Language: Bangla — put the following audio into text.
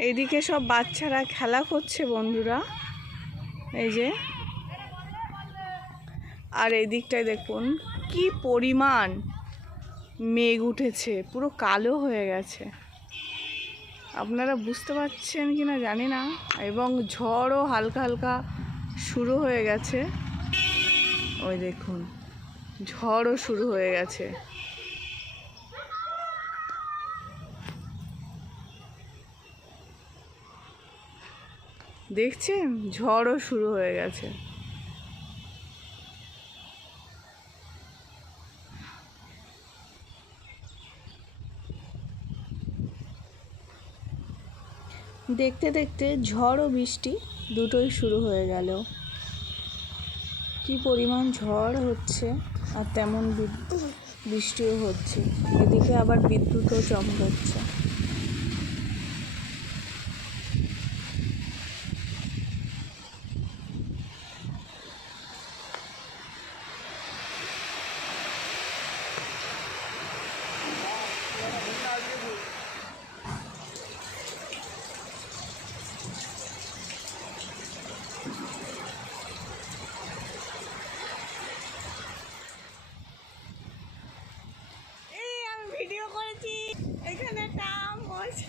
এইদিকে সব বাচ্চারা খেলা করছে বন্ধুরা, এই যে। আর এই দিকটায় দেখুন কি পরিমাণ মেঘ উঠেছে, পুরো কালো হয়ে গেছে। আপনারা বুঝতে পারছেন কি না জানি না। এবং ঝড়ও হালকা হালকা শুরু হয়ে গেছে। ওই দেখুন ঝড়ও শুরু হয়ে গেছে। দেখছেন, ঝড়ও শুরু হয়ে গেছে। দেখতে দেখতে ঝড় ও বৃষ্টি দুটোই শুরু হয়ে গেল। কি পরিমাণ ঝড় হচ্ছে আর তেমন বৃষ্টিও হচ্ছে। এদিকে আবার বিদ্যুৎও চমকাচ্ছে। ভিডিও করেছি, এখানে একটা আম হয়েছে।